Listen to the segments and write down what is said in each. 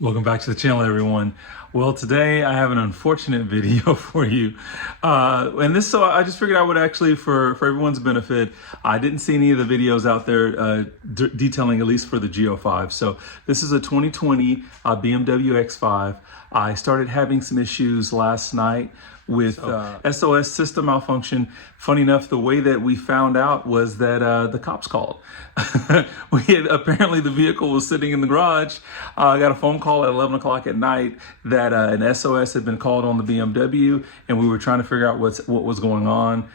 Welcome back to the channel, everyone. Well, today I have an unfortunate video for you. So I just figured I would actually, for everyone's benefit, I didn't see any of the videos out there detailing, at least for the G05. So this is a 2020 BMW X5. I started having some issues last night with SOS System Malfunction. Funny enough, the way that we found out was that the cops called. Apparently the vehicle was sitting in the garage. I got a phone call at 11 o'clock at night that an SOS had been called on the BMW, and we were trying to figure out what was going on.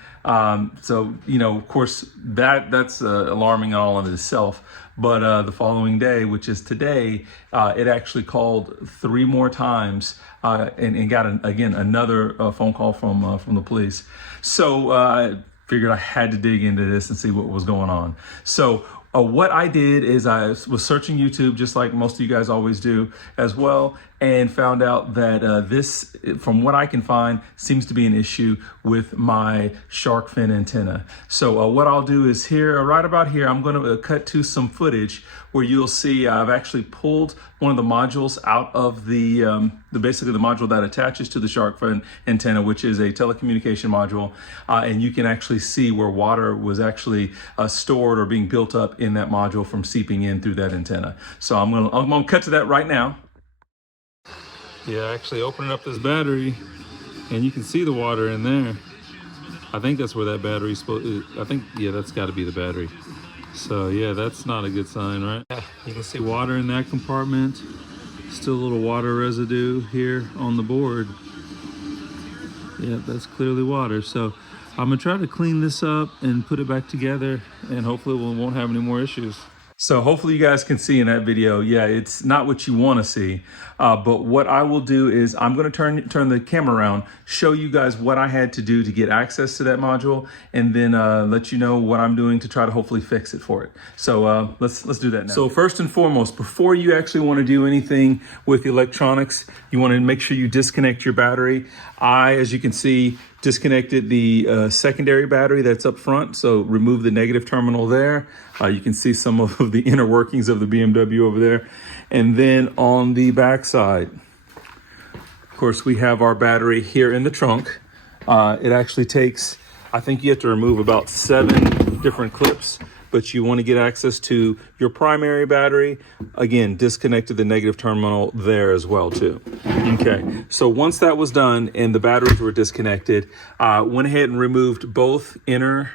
So, of course, that's alarming all in itself. But the following day, which is today, it actually called 3 more times and got another phone call from the police. So I figured I had to dig into this and see what was going on. So what I did is I was searching YouTube, just like most of you guys always do as well, and found out that this, from what I can find, seems to be an issue with my shark fin antenna. So what I'll do is here, right about here, I'm going to cut to some footage where you'll see I've actually pulled one of the modules out of basically the module that attaches to the shark fin antenna, which is a telecommunication module, and you can actually see where water was actually stored or being built up in that module from seeping in through that antenna. So I'm gonna cut to that right now. Yeah, actually opening up this battery, and you can see the water in there. I think that's where that battery's supposed. I think, yeah, that's got to be the battery. So yeah, that's not a good sign, right? Yeah, you can see water in that compartment. Still a little water residue here on the board. Yeah, that's clearly water. So I'm gonna try to clean this up and put it back together, and hopefully we won't have any more issues. So hopefully you guys can see in that video, yeah, it's not what you want to see, but what I will do is I'm going to turn the camera around, show you guys what I had to do to get access to that module, and then let you know what I'm doing to try to hopefully fix it for it. So let's do that now. So first and foremost, before you actually want to do anything with electronics, you want to make sure you disconnect your battery. As you can see, disconnected the secondary battery that's up front, so remove the negative terminal there. You can see some of the inner workings of the BMW over there. And then on the back side, of course, we have our battery here in the trunk. It actually takes, I think you have to remove about 7 different clips, but you want to get access to your primary battery. Again, disconnected the negative terminal there as well too. Okay, so once that was done and the batteries were disconnected, went ahead and removed both inner,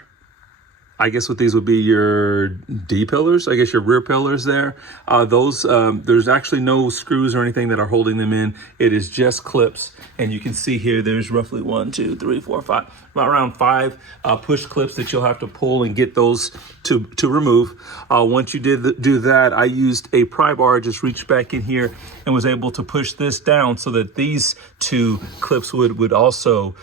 I guess what these would be your D pillars, I guess your rear pillars there. There's actually no screws or anything that are holding them in. It is just clips. And you can see here, there's roughly 1, 2, 3, 4, 5, about around 5 push clips that you'll have to pull and get those to remove. Once you do that, I used a pry bar, just reached back in here and was able to push this down so that these 2 clips would also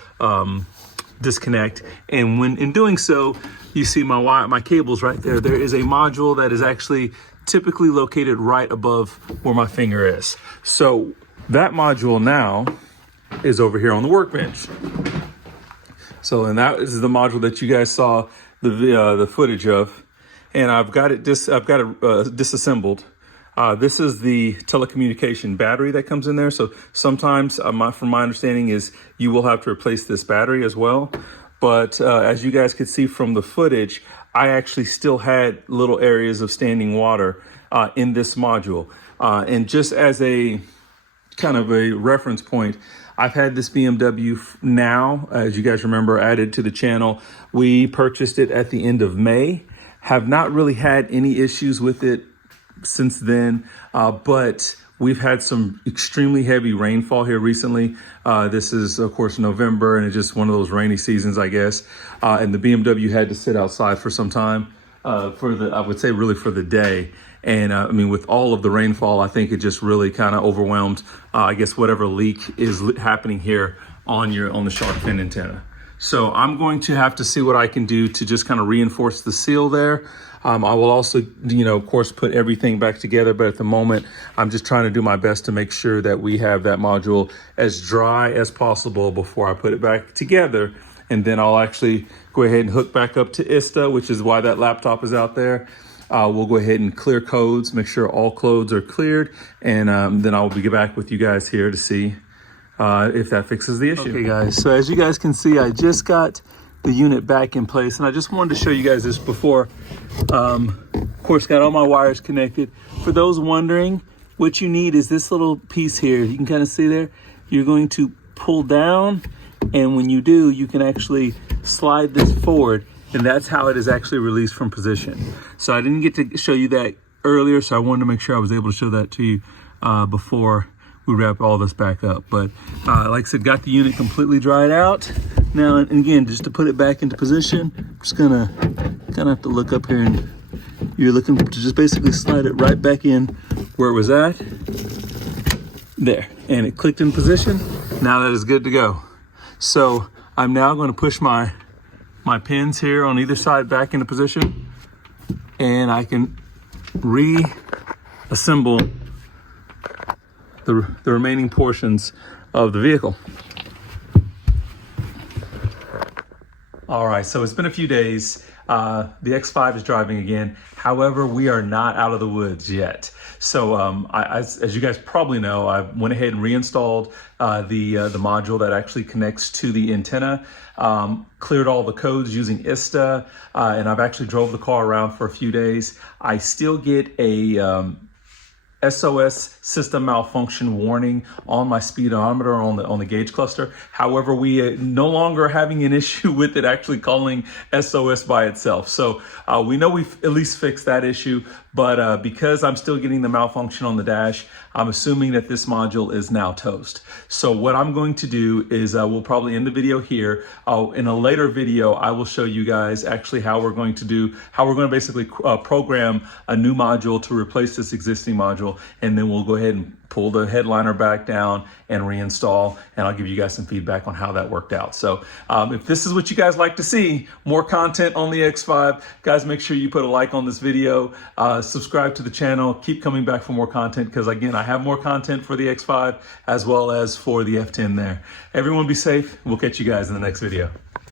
disconnect. And when in doing so, you see my cables right there. There is a module that is actually typically located right above where my finger is. So that module now is over here on the workbench. So, and that is the module that you guys saw the footage of, and I've got it disassembled. This is the telecommunication battery that comes in there. So sometimes, from my understanding, is you will have to replace this battery as well. But as you guys could see from the footage, I actually still had little areas of standing water in this module. And just as a kind of a reference point, I've had this BMW now, as you guys remember, added to the channel. We purchased it at the end of May. Have not really had any issues with it since then, but we've had some extremely heavy rainfall here recently. This is, of course, November, and it's just one of those rainy seasons, I guess. And the BMW had to sit outside for some time, I would say really for the day. And I mean, with all of the rainfall, I think it just really kind of overwhelmed, I guess, whatever leak is happening here on the shark fin antenna. So I'm going to have to see what I can do to just kind of reinforce the seal there. I will also, of course, put everything back together. But at the moment, I'm just trying to do my best to make sure that we have that module as dry as possible before I put it back together. And then I'll actually go ahead and hook back up to ISTA, which is why that laptop is out there. we'll go ahead and clear codes, make sure all codes are cleared, and then I will be back with you guys here to see if that fixes the issue. Okay guys, so as you guys can see, I just got the unit back in place, and I just wanted to show you guys this before. Of course, got all my wires connected. For those wondering, what you need is this little piece here. You can kind of see there. You're going to pull down, and when you do, you can actually slide this forward, and that's how it is actually released from position. So I didn't get to show you that earlier, so I wanted to make sure I was able to show that to you before we wrap all this back up. But like I said, got the unit completely dried out. Now, and again, just to put it back into position, I'm just gonna kind of have to look up here, and you're looking to just basically slide it right back in where it was at. There, and it clicked in position. Now that is good to go. So I'm now going to push my pins here on either side back into position, and I can reassemble the remaining portions of the vehicle. All right, so it's been a few days. The X5 is driving again. However, we are not out of the woods yet. So as you guys probably know, I went ahead and reinstalled the module that actually connects to the antenna, cleared all the codes using ISTA, and I've actually drove the car around for a few days. I still get a SOS System Malfunction warning on my speedometer on the gauge cluster. However, we no longer having an issue with it actually calling SOS by itself. So we know we've at least fixed that issue, but because I'm still getting the malfunction on the dash, I'm assuming that this module is now toast. So what I'm going to do is we'll probably end the video here. In a later video, I will show you guys actually how we're going to basically program a new module to replace this existing module, and then we'll go ahead and pull the headliner back down and reinstall, and I'll give you guys some feedback on how that worked out. So if this is what you guys like to see, more content on the X5, guys, make sure you put a like on this video, subscribe to the channel, keep coming back for more content, because again, I have more content for the X5 as well as for the F10 there. Everyone be safe. We'll catch you guys in the next video.